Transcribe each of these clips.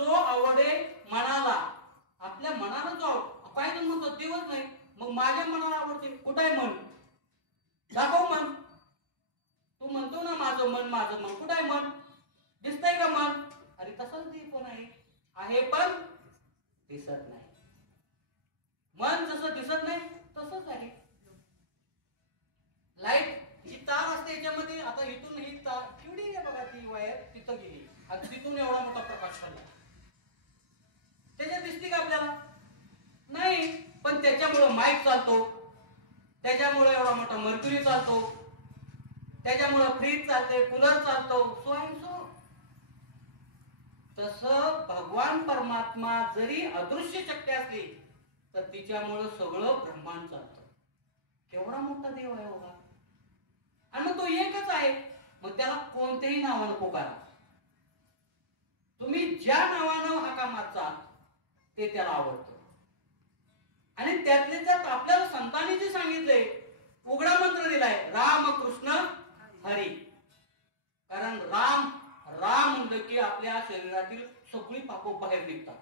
जो आवडे मनाला, आपल्या मनाला जो काय जण म्हणतो देवच नाही, मग माझ्या मनाला आवडते. कुठं आहे मन? दाखव मन. तू म्हणतो ना माझं मन, कुठं आहे मन? दिसतंय का मन? अरे तसंच ते पण आहे पण दिसत नाही. मन जसं दिसत नाही तसंच आहे. लाईट ही तार असते याच्यामध्ये, आता इथून ही तार केवढी आहे बघा, ती वायर तिथं गेली आणि तिथून एवढा मोठा प्रकाश पडला, त्याच्यात दिसते का आपल्याला? नाही. पण त्याच्यामुळं माईक चालतो, त्याच्यामुळे एवढा मोठा मर्क्युरी चालतो, त्याच्यामुळं फ्रीज चालते, कूलर चालतो, सो अँड सो. तसं भगवान परमात्मा जरी अदृश्य शक्ती असली तर तिच्यामुळं सगळं ब्रह्मांड चालतं. केवढा मोठा देव आहे बघा. आणि मग तो एकच आहे, मग त्याला कोणत्याही नावानं पुकारा. तुम्ही ज्या नावानं हाका मारता ते त्याला आवडतं. आणि त्यातले त्यात आपल्याला संतांनी जे सांगितले, उघडा मंत्र दिलाय, राम कृष्ण हरी. कारण राम म्हणलं की आपल्या शरीरातील सगळी पापं बाहेर निघतात.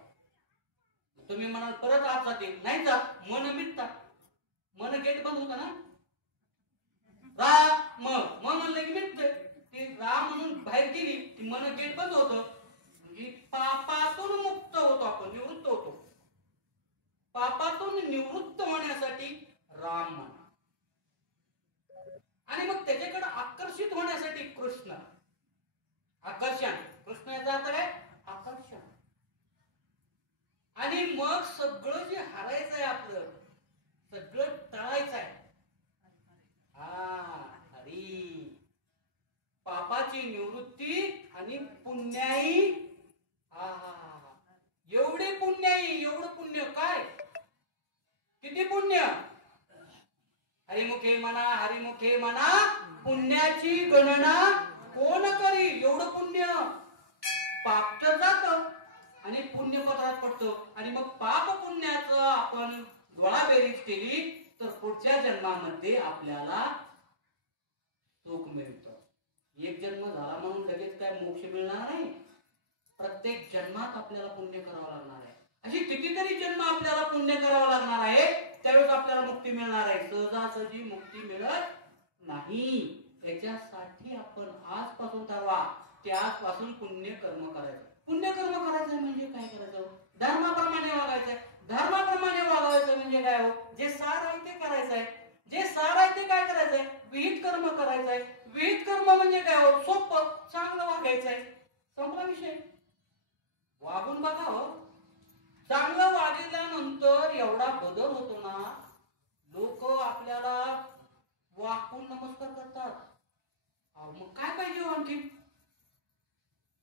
तुम्ही म्हणाल परत आत जातील, नाही जात, मन मिटतात. मन गेट बंद होतं ना, राम म्हणलं की मिटतंय. ती राम म्हणून बाहेर गेली की मन गेट बंद होतं, म्हणजे पापातून मुक्त होतो आपण, निवृत्त होतो. पापातून निवृत्त होण्यासाठी राम म्हणा, आणि मग त्याच्याकडे आकर्षित होण्यासाठी कृष्ण. आकर्षण, कृष्ण याचा अर्थ काय? आकर्षण. आणि मग सगळं जे हारायचं आहे आपलं, सगळं टळायचं आहे. हरी, पापाची निवृत्ती आणि पुण्याई. एवढे पुण्याई, एवढं पुण्य काय? किती पुण्य? हरिमुखे म्हणा, पुण्याची गणना कोण करी? एवढं पुण्य. पाप तर जातं आणि पुण्य पत्रात पडतं, आणि मग पाप पुण्याचं आपण गोळाबेरीज केली तर पुढच्या जन्मामध्ये आपल्याला सुख मिळतं. एक जन्म झाला म्हणून लगेच काय मोक्ष मिळणार नाही. प्रत्येक जन्मात आपल्याला पुण्य करावं लागणार आहे. अशी कितीतरी जन्म आपल्याला पुण्य करावं लागणार आहे, त्यावेळेस आपल्याला मुक्ती मिळणार आहे. सहजासहजी मुक्ती मिळत नाही. त्याच्यासाठी आपण आजपासून ठरवा की आजपासून पुण्य कर्म करायचं. पुण्य कर्म करायचं म्हणजे काय करायचं? धर्माप्रमाणे वागायचं. धर्माप्रमाणे वागायचं म्हणजे काय हो? जे सार आहे ते करायचं आहे. जे सार आहे ते काय करायचंय? विहित कर्म करायचंय. विहित कर्म म्हणजे काय हो? सोपं, चांगलं वागायचंय. संपला विषय. वागून बघा हो. चांगलं वागल्यानंतर एवढा बदल होतो ना, लोक आपल्याला वाकून नमस्कार करतात. मग काय पाहिजे हो आणखी?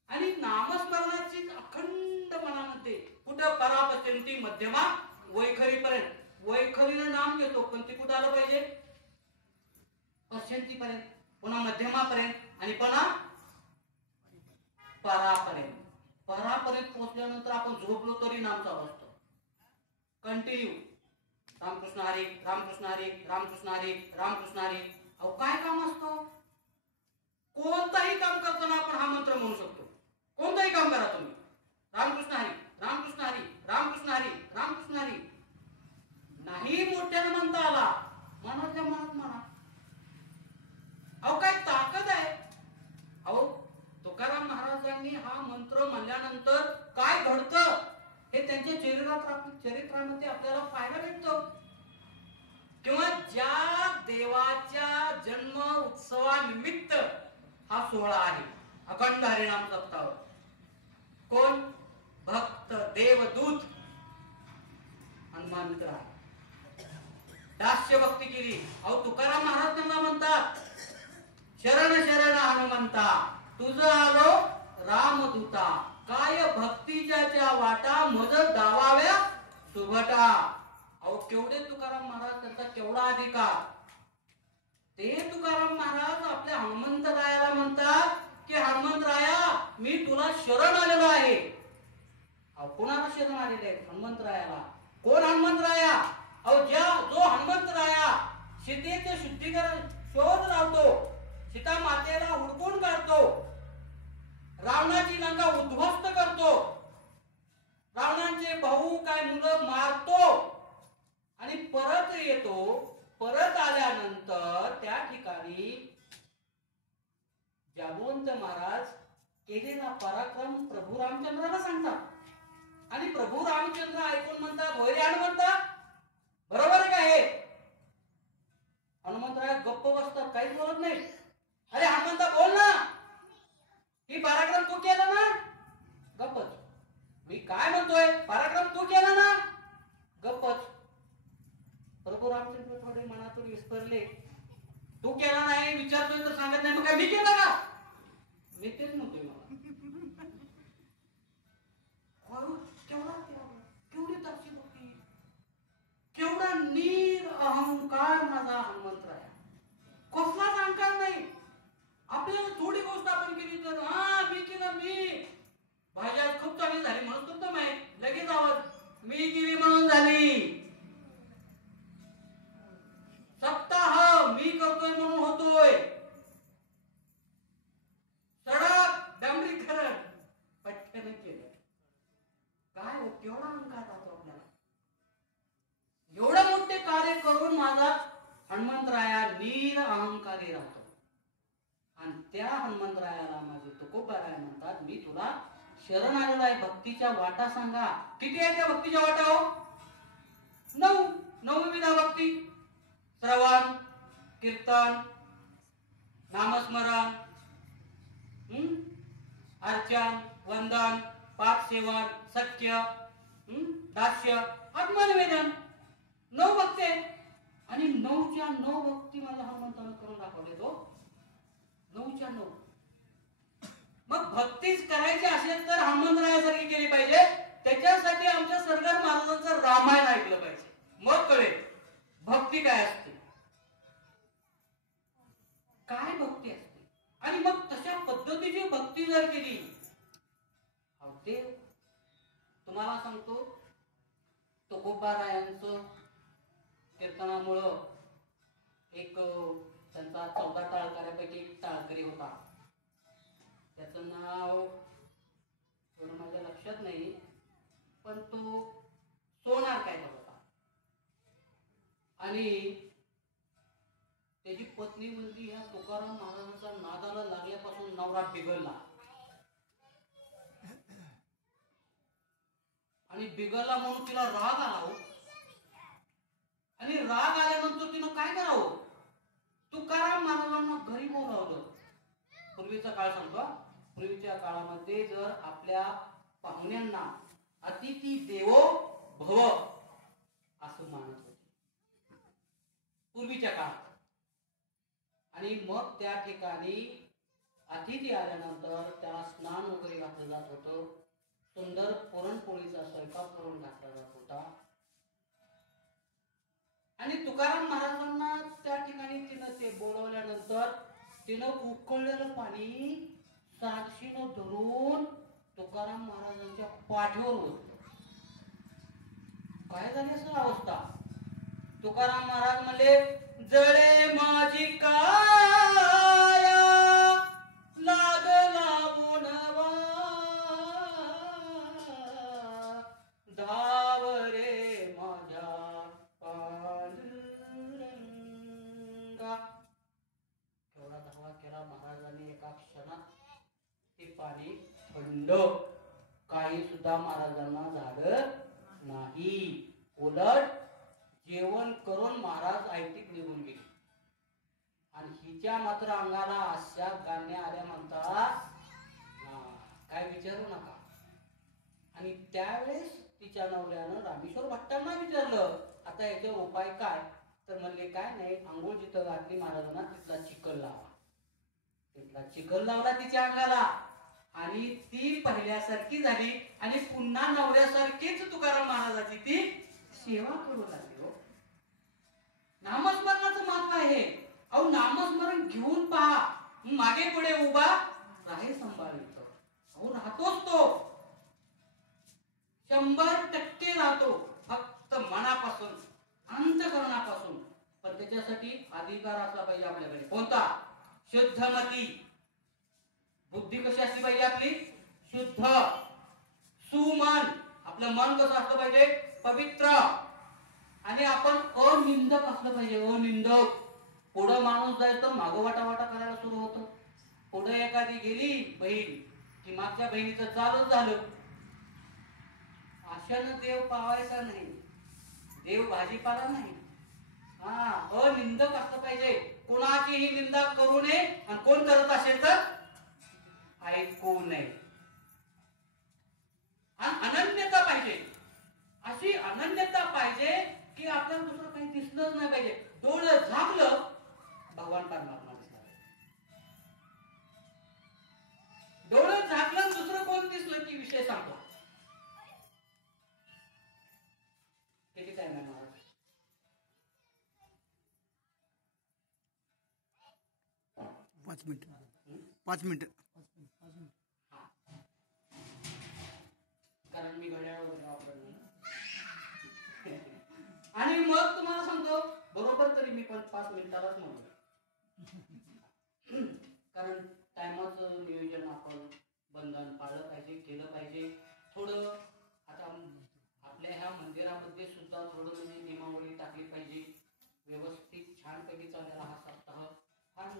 आणि नामस्मरणाची अखंड मनामध्ये कुठं परापत्यंती मध्यमा वैखरीपर्यंत. वैखरीनं नाम घेतो पण ते कुठं आलं पाहिजे? पश्यंतीपर्यंत, पुन्हा मध्यमापर्यंत आणि पुन्हा परापर्यंत. परापर्यंत पोहोचल्यानंतर आपण झोपलो तरी नाम चालू असतो. कंटिन्यू रामकृष्ण हरी, रामकृष्ण हरी, रामकृष्ण हरी, रामकृष्ण हरी. अहो काय काम असतं? कोणताही काम करताना आपण हा मंत्र म्हणू शकतो. कोणताही काम करा तुम्ही, रामकृष्ण हरी, रामकृष्ण हरी, रामकृष्ण हरी, रामकृष्ण हरी. नाही मोठ्यानं म्हणता आला, मनातल्या मनात म्हणा. अहो काय ताकद आहे. अहो तुकाराम महाराजांनी हा मंत्र म्हणल्यानंतर काय घडतं हे त्यांच्या चरित्रामध्ये आपल्याला पाहायला भेटतं. किंवा ज्या देवाच्या जन्म उत्सवानिमित्त हा सोहळा आहे, अखंड हरिनाम सप्ताह. कोण? भक्त देवदूत हनुमान मित्र दास्य भक्ती केली. अहो तुकाराम महाराज त्यांना म्हणतात, शरण शरण हनुमंता, तुझं आलो रामदूता, काय भक्तीच्या वाटा मज दावाव्या सुभटा. अहो केवढे तुकाराम महाराज, त्यांचा केवढा अधिकार. ते तुकाराम महाराज आपल्या हनुमंतरायाला म्हणतात की हनुमंतराया मी तुला शरण आलेलो आहे. अहो कोणाला शरण आलेले आहे? हनुमंतरायाला. कोण हनुमंतराया? अहो जो हनुमंतराया सीतेचे शुद्धीकरण शोध लावतो, सीता मातेला हुडकून काढतो, रावणाची लंका उद्ध्वस्त करतो, महाराज केलेला पराक्रम प्रभू रामचंद्राला सांगतात आणि प्रभू रामचंद्र ऐकून म्हणतात, होय रे हनुमंता, बरोबर आहे का हे? हनुमंतराय गप्प बसतात, काहीच बोलत नाही. अरे हनुमंता बोल ना, ही पराक्रम तू केला ना? गप्पच. मी काय म्हणतोय, पराक्रम तू केला ना? गप्पच. प्रभू रामचंद्र थोडे मनातून विस्फरले. तू केला नाही विचारतोय तर सांगत नाही, मग काय मी केला का? मी तेच म्हणतोय. मला केवढी तापशी होती, केवढा नीर अहंकार माझा हनुमंतराय. कसलाच अहंकार नाही. आपल्याला थोडी गोष्ट आपण केली तर हा मी केलं, मी भाज्या खूप चांगली झाली म्हणून तुमचं माहित लगेच आवाज मी केली म्हणून झाली. सप्ताह मी करतोय म्हणून होतोय. सडक डांबरीकरण पटकन केलं. काय हो, केवढा अहंकार राहतो आपल्याला. एवढं मोठे कार्य करून माझा हनुमंतराया नीर अहंकारी राहतो. आणि त्या हनुमंतरायाला माझे तुकोबाराय म्हणतात, मी तुला शरण आलेला आहे. भक्तीच्या वाटा सांगा. किती आहे त्या भक्तीच्या वाटा? हो 9. 9 विधा भक्ती. श्रवण, कीर्तन, नामस्मरण, अर्चन, वंदन, पाप सेवन, सत्य, दास्य, आत्मनिवेदन. 9 भक्ती आहेत. आणि 9च्या 9 भक्ती माझ्या हनुमंतानं करून दाखवले. तो 9च्या 9. मग भक्तीच करायची असेल तर हनुमंतरायासारखी केली पाहिजे. त्याच्यासाठी आमच्या सरदार महाराजांचं रामायण ऐकलं पाहिजे, मग कळेल भक्ती काय असते, काय भक्ती असते. आणि मग तशा पद्धतीची भक्ती जर केली, ते तुम्हाला सांगतो, तुकोबारायांचं कीर्तनामुळं एक त्यांचा 14 टाळकऱ्यापैकी एक टाळकरी होता. त्याचं नाव माझ्या लक्षात नाही, पण तो सोनार काय होता. आणि त्याची पत्नी म्हणती, ह्या तुकाराम महाराजांचा नादाला लागल्यापासून नवरा बिघडला. आणि बिघडला म्हणून तिला राग आला. आणि राग आल्यानंतर तिनं काय करावं, तुकाराम महाराजांना घरी बोलावलं. पूर्वीचा काळ सांगतो, पूर्वीच्या काळामध्ये जर आपल्या पाहुण्यांना अतिथी देवो भव असं मानत होते पूर्वीच्या काळात. आणि मग त्या ठिकाणी अतिथी आल्यानंतर त्याला स्नान वगैरे घातलं जात होतं. सुंदर पुरणपोळीचा स्वयंपाक करून घातला जात होता. आणि तुकाराम महाराजांना त्या ठिकाणी तिनं ते बोलवल्यानंतर तिनं उकळलेलं पाणी साक्षीनं धरून तुकाराम महाराजांच्या पाठीवर ओतलं. काय झाली असेल अवस्था. तुकाराम महाराज म्हणले, जळे माझी काया लागला उणवा, धाव रे माझ्या पांडुरंगा. केवढा धावा केला महाराजांनी एका क्षणात. ते पाणी थंड, काही सुद्धा महाराजांना झालं नाही. उलट जेवण करून महाराज ऐटीत निघून गेले. आणि हिच्या मात्र अंगाला अशा गाण्या आल्या म्हणतात, काय विचारू नका. आणि त्यावेळेस तिच्या नवऱ्यानं रामेश्वर भट्टांना विचारलं, आता याच्यावर उपाय काय? तर म्हणले, काय नाही, आंघोळ जिथं घातली महाराजांना तिथला चिखल लावा. तिथला चिखल लावला तिच्या अंगाला आणि ती पहिल्यासारखी झाली. आणि पुन्हा नवऱ्यासारखीच तुकाराम महाराजाची ती सेवा करू लागली. हो, नामस्मरणाचं महत्व आहे. अहो, नामस्मरण घेऊन पहा, मागे पुढे उभा राहे सांभाळतो. अहो, राहतोच तो, 100% राहतो, फक्त मनापासून, अंतःकरणापासून. पण त्याच्यासाठी अधिकार असला पाहिजे आपल्याकडे. कोणता? शुद्ध मती. बुद्धी कशी असली पाहिजे आपली? शुद्ध. सुमन. आपलं मन कसं असलं पाहिजे? पवित्र. आणि आपण अनिंदक असलं पाहिजे. अनिंदक. पुढं माणूस जायचं, मागं वाटा करायला सुरू होतं. पुढे एखादी गेली बहीण की मागच्या बहिणीचं चालूच झालं. अशानं देव पावायचा नाही. देव भाजीपाला नाही. हा, अनिंदक असलं पाहिजे. कोणाचीही निंदा करू नये आणि कोण करत असेल तर ऐकू नये. अनन्यता पाहिजे. अशी अनन्यता पाहिजे की आपल्याला दुसरं काही दिसलंच नाही पाहिजे. डोळं झाकलं भगवान परमात्मा दिसला. डोळं झाकलं दुसरं कोण दिसलं की विषय संपला. किती टाइम आहे महाराज? पाच मिनिट. 5 मिनिट. कारण मी घड्याळ वगैरे वापरत नाही. आणि मग तुम्हाला सांगतो बरोबर तरी मी पण 5 मिनिटालाच म्हणतो. कारण टायमाचं नियोजन आपण बंधन पाळलं पाहिजे, केलं पाहिजे. थोडं आता आपल्या ह्या मंदिरामध्ये सुद्धा थोडं म्हणजे नियमावली टाकली पाहिजे. व्यवस्थित छानपैकी चाललेला हा